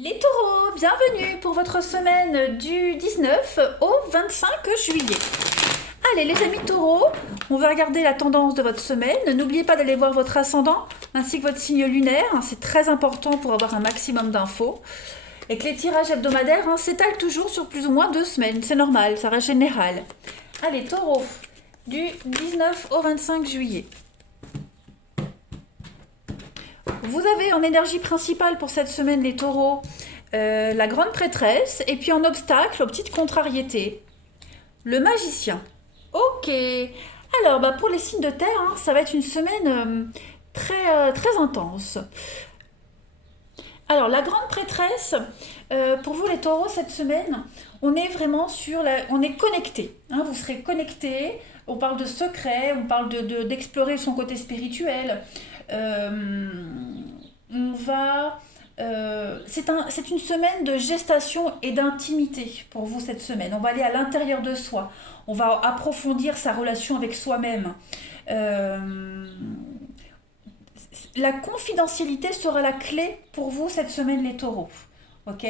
Les taureaux, bienvenue pour votre semaine du 19 au 25 juillet. Allez les amis taureaux, on va regarder la tendance de votre semaine. N'oubliez pas d'aller voir votre ascendant ainsi que votre signe lunaire, c'est très important pour avoir un maximum d'infos. Et que les tirages hebdomadaires s'étalent toujours sur plus ou moins 2 semaines, c'est normal, ça reste général. Allez taureaux, du 19 au 25 juillet. Vous avez en énergie principale pour cette semaine, les taureaux, la grande prêtresse, et puis en obstacle, aux petites contrariétés, le magicien. Ok. Alors, pour les signes de terre, ça va être une semaine très intense. Alors, la grande prêtresse, pour vous les taureaux, cette semaine, on est vraiment on est connecté. Vous serez connecté. On parle de secret, on parle d'explorer son côté spirituel. On va. C'est une semaine de gestation et d'intimité pour vous cette semaine. On va aller à l'intérieur de soi. On va approfondir sa relation avec soi-même. La confidentialité sera la clé pour vous cette semaine, les taureaux. Ok.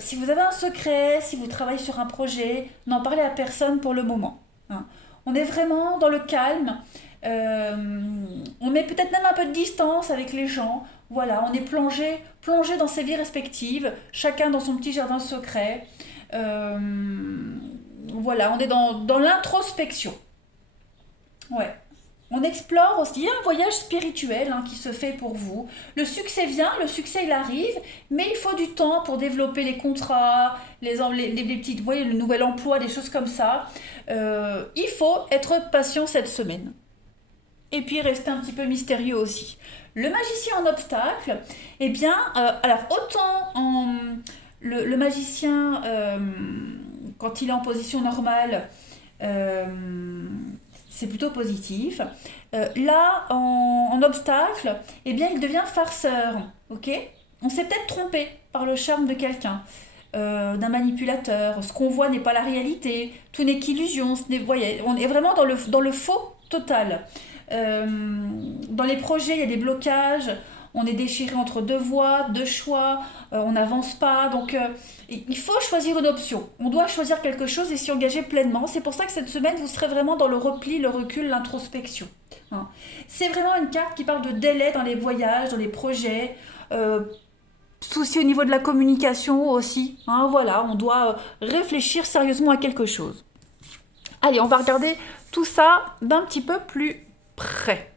Si vous avez un secret, si vous travaillez sur un projet, n'en parlez à personne pour le moment. On est vraiment dans le calme. On met peut-être même un peu de distance avec les gens. Voilà, on est plongé dans ses vies respectives, chacun dans son petit jardin secret. Voilà, on est dans l'introspection. Ouais. On explore aussi, il y a un voyage spirituel qui se fait pour vous. Le succès vient, le succès il arrive, mais il faut du temps pour développer les contrats, les petites, vous voyez, le nouvel emploi, des choses comme ça. Il faut être patient cette semaine. Et puis rester un petit peu mystérieux aussi. Le magicien en obstacle, eh bien, alors autant le magicien, quand il est en position normale, euh, c'est plutôt positif. Là, en obstacle, eh bien, il devient farceur. Ok. On s'est peut-être trompé par le charme de quelqu'un, d'un manipulateur. Ce qu'on voit n'est pas la réalité. Tout n'est qu'illusion. Voyez, on est vraiment dans le faux total. Dans les projets, il y a des blocages. On est déchiré entre deux voies, deux choix. On n'avance pas. Donc, il faut choisir une option. On doit choisir quelque chose et s'y engager pleinement. C'est pour ça que cette semaine, vous serez vraiment dans le repli, le recul, l'introspection. C'est vraiment une carte qui parle de délai dans les voyages, dans les projets. Souci au niveau de la communication aussi. Voilà, on doit réfléchir sérieusement à quelque chose. Allez, on va regarder tout ça d'un petit peu plus près.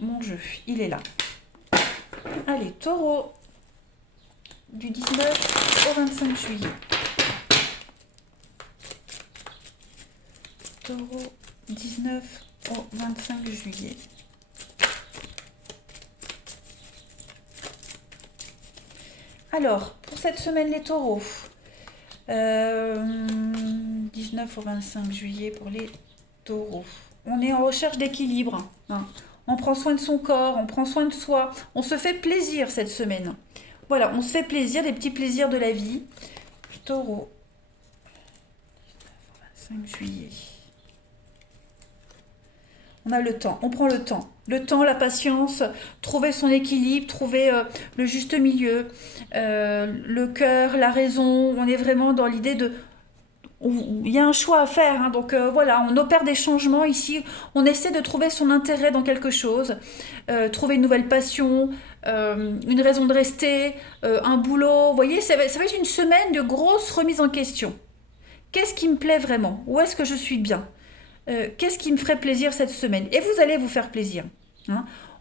Mon jeu, il est là. Allez, taureau, du 19 au 25 juillet. Taureau, 19 au 25 juillet. Alors, pour cette semaine, les taureaux, 19 au 25 juillet pour les taureaux. On est en recherche d'équilibre. On prend soin de son corps, on prend soin de soi. On se fait plaisir cette semaine. Voilà, on se fait plaisir, des petits plaisirs de la vie. Taureau, 19 au 25 juillet. On a le temps, on prend le temps. Le temps, la patience, trouver son équilibre, trouver le juste milieu, le cœur, la raison. On est vraiment dans l'idée de... Il y a un choix à faire, donc voilà, on opère des changements ici. On essaie de trouver son intérêt dans quelque chose, trouver une nouvelle passion, une raison de rester, un boulot. Vous voyez, ça va être une semaine de grosses remises en question. Qu'est-ce qui me plaît vraiment? Où est-ce que je suis bien? Qu'est-ce qui me ferait plaisir cette semaine? Et vous allez vous faire plaisir.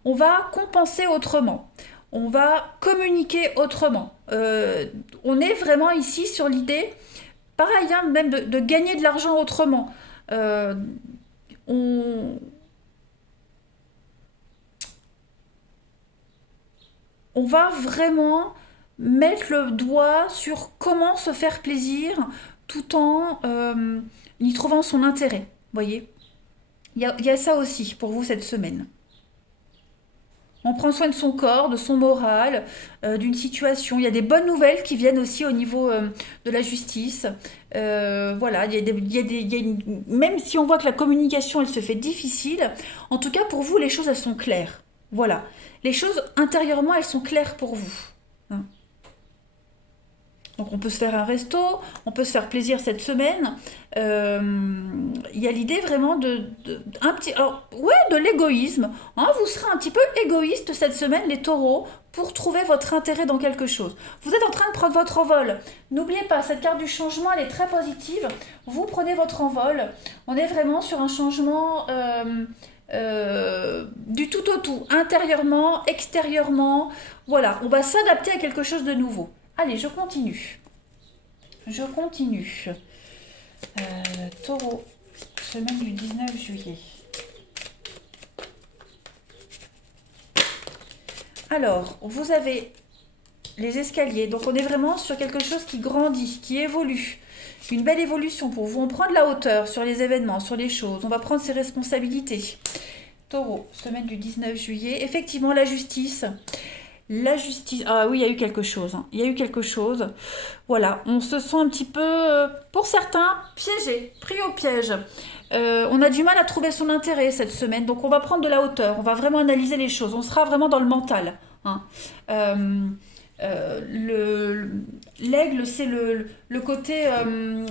On va compenser autrement. On va communiquer autrement. On est vraiment ici sur l'idée, pareil, même de gagner de l'argent autrement. On va vraiment mettre le doigt sur comment se faire plaisir tout en y trouvant son intérêt. Voyez, il y a ça aussi pour vous cette semaine. On prend soin de son corps, de son moral, d'une situation. Il y a des bonnes nouvelles qui viennent aussi au niveau de la justice. Voilà, même si on voit que la communication elle se fait difficile, en tout cas pour vous les choses elles sont claires. Voilà. Les choses, intérieurement, elles sont claires pour vous. Hein. Donc on peut se faire un resto, on peut se faire plaisir cette semaine. Il y a l'idée vraiment un petit, alors ouais, de l'égoïsme. Hein. Vous serez un petit peu égoïste cette semaine, les taureaux, pour trouver votre intérêt dans quelque chose. Vous êtes en train de prendre votre envol. N'oubliez pas, cette carte du changement, elle est très positive. Vous prenez votre envol. On est vraiment sur un changement du tout au tout, intérieurement, extérieurement. Voilà, on va s'adapter à quelque chose de nouveau. Allez, je continue. Je continue. Taureau, semaine du 19 juillet. Alors, vous avez les escaliers. Donc, on est vraiment sur quelque chose qui grandit, qui évolue. Une belle évolution pour vous. On prend de la hauteur sur les événements, sur les choses. On va prendre ses responsabilités. Taureau, semaine du 19 juillet. Effectivement, la justice. La justice. Ah oui, il y a eu quelque chose. Hein. Il y a eu quelque chose. Voilà, on se sent un petit peu, pour certains, piégé, pris au piège. On a du mal à trouver son intérêt cette semaine, donc on va prendre de la hauteur. On va vraiment analyser les choses. On sera vraiment dans le mental. Hein. L'aigle, c'est le côté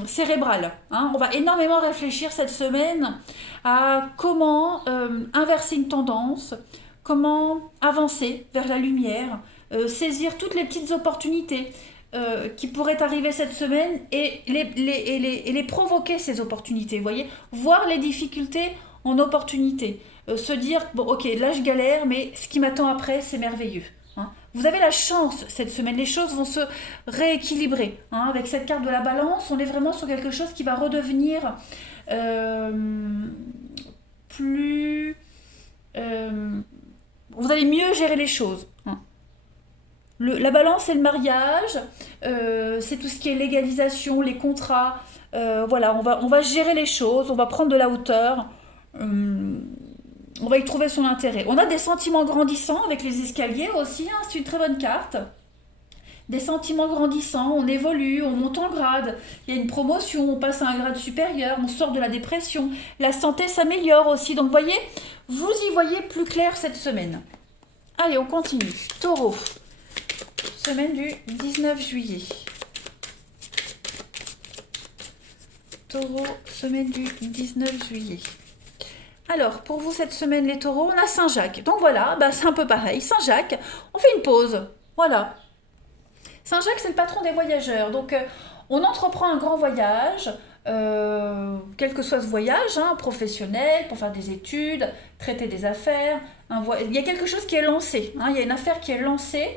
cérébral. Hein. On va énormément réfléchir cette semaine à comment inverser une tendance, comment avancer vers la lumière, saisir toutes les petites opportunités qui pourraient arriver cette semaine et les provoquer, ces opportunités. Vous voyez, voir les difficultés en opportunités. Se dire, bon ok, là je galère, mais ce qui m'attend après, c'est merveilleux. Hein. Vous avez la chance cette semaine, les choses vont se rééquilibrer. Hein. Avec cette carte de la balance, on est vraiment sur quelque chose qui va redevenir plus... vous allez mieux gérer les choses. Hein. La balance, c'est le mariage, c'est tout ce qui est légalisation, les contrats. Voilà, on va gérer les choses, on va prendre de la hauteur. On va y trouver son intérêt. On a des sentiments grandissants avec les escaliers aussi, hein, c'est une très bonne carte. Des sentiments grandissants, on évolue, on monte en grade, il y a une promotion, on passe à un grade supérieur, on sort de la dépression, la santé s'améliore aussi. Donc voyez, vous y voyez plus clair cette semaine. Allez, on continue. Taureau, semaine du 19 juillet. Taureau, semaine du 19 juillet. Alors, pour vous, cette semaine, les taureaux, on a Saint-Jacques. Donc voilà, bah, c'est un peu pareil. Saint-Jacques, on fait une pause. Voilà. Saint-Jacques, c'est le patron des voyageurs. Donc, on entreprend un grand voyage, quel que soit ce voyage, hein, professionnel, pour faire des études, traiter des affaires. Il y a quelque chose qui est lancé. Hein, il y a une affaire qui est lancée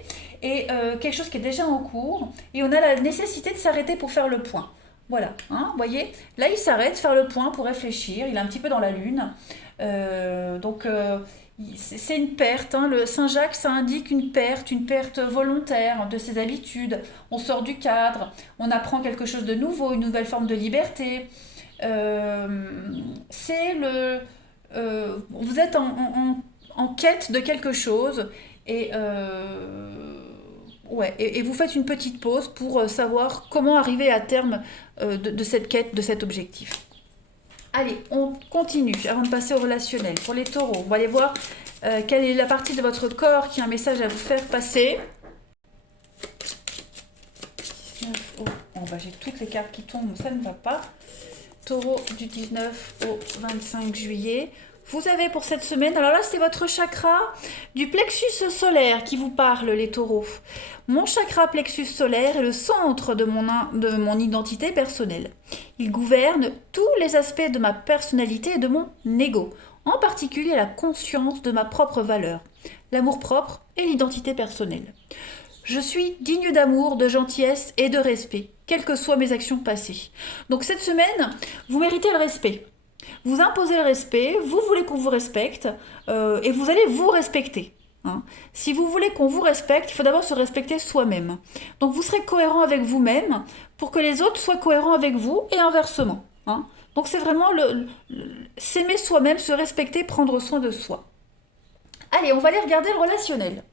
et quelque chose qui est déjà en cours. Et on a la nécessité de s'arrêter pour faire le point. Voilà, hein, vous voyez, là il s'arrête, faire le point pour réfléchir, il est un petit peu dans la lune. Donc c'est une perte, hein. Le Saint-Jacques, ça indique une perte volontaire de ses habitudes. On sort du cadre, on apprend quelque chose de nouveau, une nouvelle forme de liberté. C'est vous êtes en quête de quelque chose et ouais, et vous faites une petite pause pour savoir comment arriver à terme de cette quête, de cet objectif. Allez, on continue avant de passer au relationnel. Pour les taureaux, on va aller voir quelle est la partie de votre corps qui a un message à vous faire passer. 19 bah, j'ai toutes les cartes qui tombent, ça ne va pas. Taureau du 19 au 25 juillet. Vous avez pour cette semaine, alors là c'est votre chakra du plexus solaire qui vous parle, les taureaux. Mon chakra plexus solaire est le centre de mon identité personnelle. Il gouverne tous les aspects de ma personnalité et de mon ego, en particulier la conscience de ma propre valeur, l'amour-propre et l'identité personnelle. Je suis digne d'amour, de gentillesse et de respect, quelles que soient mes actions passées. Donc cette semaine, vous méritez le respect. Vous imposez le respect, vous voulez qu'on vous respecte et vous allez vous respecter. Hein. Si vous voulez qu'on vous respecte, il faut d'abord se respecter soi-même. Donc vous serez cohérent avec vous-même pour que les autres soient cohérents avec vous et inversement. Hein. Donc c'est vraiment s'aimer soi-même, se respecter, prendre soin de soi. Allez, on va aller regarder le relationnel.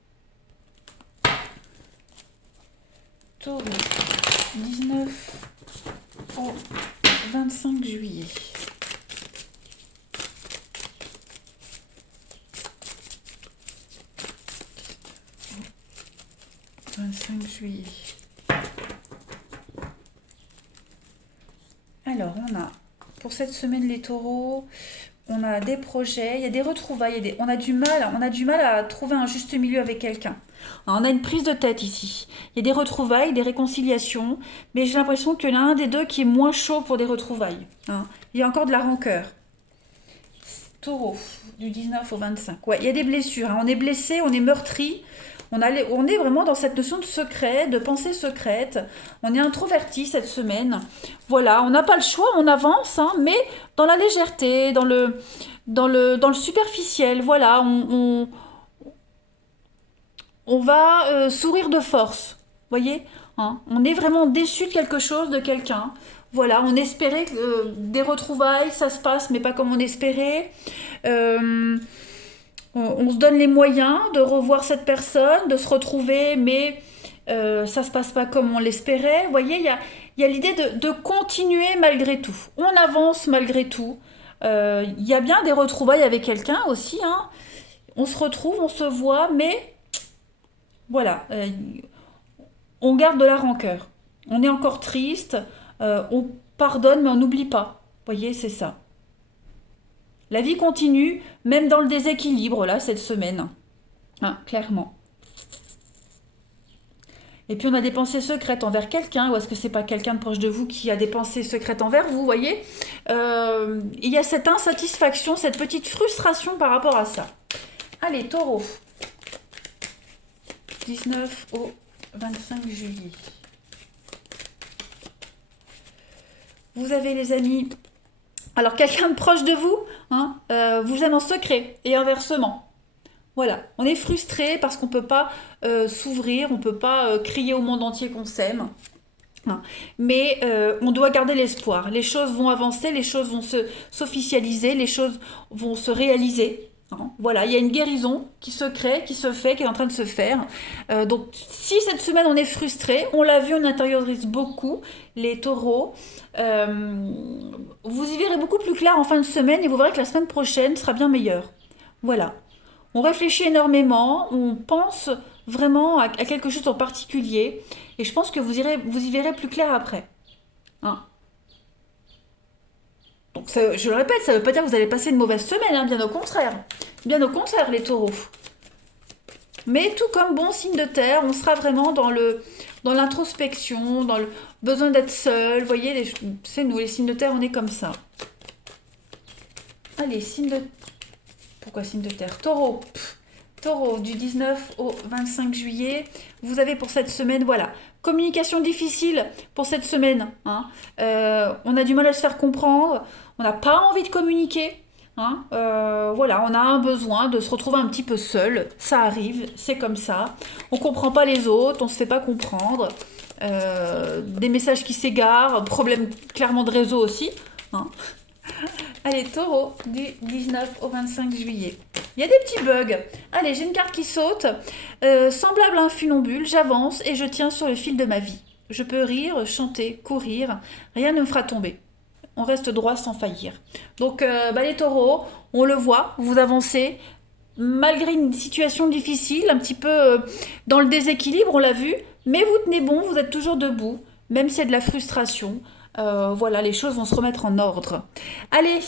Taureau, 19 au 25 juillet. 25 juillet. Alors, on a, pour cette semaine, les taureaux, on a des projets, il y a des retrouvailles, on a du mal à trouver un juste milieu avec quelqu'un. On a une prise de tête ici. Il y a des retrouvailles, des réconciliations, mais j'ai l'impression qu'il y en a un des deux qui est moins chaud pour des retrouvailles. Hein. Il y a encore de la rancœur. Taureau, du 19 au 25. Ouais, il y a des blessures. Hein. On est blessé, on est meurtri. On est vraiment dans cette notion de secret, de pensée secrète. On est introverti cette semaine. Voilà, on n'a pas le choix, on avance, hein, mais dans la légèreté, dans le superficiel. Voilà, on va sourire de force. Voyez, hein, on est vraiment déçu de quelque chose, de quelqu'un. Voilà, on espérait des retrouvailles, ça se passe, mais pas comme on espérait. On se donne les moyens de revoir cette personne, de se retrouver, mais ça se passe pas comme on l'espérait. Vous voyez, il y a l'idée de continuer malgré tout. On avance malgré tout. Il y a bien des retrouvailles avec quelqu'un aussi. Hein. On se retrouve, on se voit, mais voilà, on garde de la rancœur. On est encore triste, on pardonne, mais on n'oublie pas. Vous voyez, c'est ça. La vie continue, même dans le déséquilibre, là, cette semaine. Hein, clairement. Et puis on a des pensées secrètes envers quelqu'un, ou est-ce que c'est pas quelqu'un de proche de vous qui a des pensées secrètes envers vous, voyez il y a cette insatisfaction, cette petite frustration par rapport à ça. Allez, taureau. 19 au 25 juillet. Vous avez les amis... Alors, quelqu'un de proche de vous hein, vous aime en secret et inversement. Voilà, on est frustré parce qu'on ne peut pas s'ouvrir, on ne peut pas crier au monde entier qu'on s'aime. Hein. Mais on doit garder l'espoir. Les choses vont avancer, les choses vont s'officialiser, les choses vont se réaliser. Hein. Voilà, il y a une guérison qui se crée, qui se fait, qui est en train de se faire. Donc, si cette semaine on est frustré, on l'a vu, on intériorise beaucoup les taureaux. Vous y verrez beaucoup plus clair en fin de semaine et vous verrez que la semaine prochaine sera bien meilleure. Voilà. On réfléchit énormément, on pense vraiment à quelque chose en particulier et je pense que vous y verrez plus clair après. Hein. Donc je le répète, ça ne veut pas dire que vous allez passer une mauvaise semaine, hein, bien au contraire. Bien au contraire, les taureaux. Mais tout comme bon signe de terre, on sera vraiment dans l'introspection, dans le besoin d'être seul. Vous voyez, c'est nous, les signes de terre, on est comme ça. Allez, signe de... Pourquoi signe de terre? Taureau. Taureau, du 19 au 25 juillet. Vous avez pour cette semaine, voilà. Communication difficile pour cette semaine. Hein. On a du mal à se faire comprendre. On n'a pas envie de communiquer. Hein. Voilà, on a un besoin de se retrouver un petit peu seul. Ça arrive, c'est comme ça. On comprend pas les autres, on se fait pas comprendre. Des messages qui s'égarent, problème clairement de réseau aussi. Hein. Allez, taureau, du 19 au 25 juillet. Il y a des petits bugs. Allez, j'ai une carte qui saute. Semblable à un funambule, j'avance et je tiens sur le fil de ma vie. Je peux rire, chanter, courir, rien ne me fera tomber. On reste droit sans faillir. Donc, les taureaux, on le voit, vous avancez. Malgré une situation difficile, un petit peu dans le déséquilibre, on l'a vu. Mais vous tenez bon, vous êtes toujours debout, même s'il y a de la frustration. Voilà, les choses vont se remettre en ordre. Allez,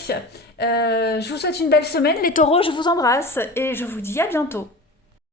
je vous souhaite une belle semaine, les taureaux, je vous embrasse et je vous dis à bientôt.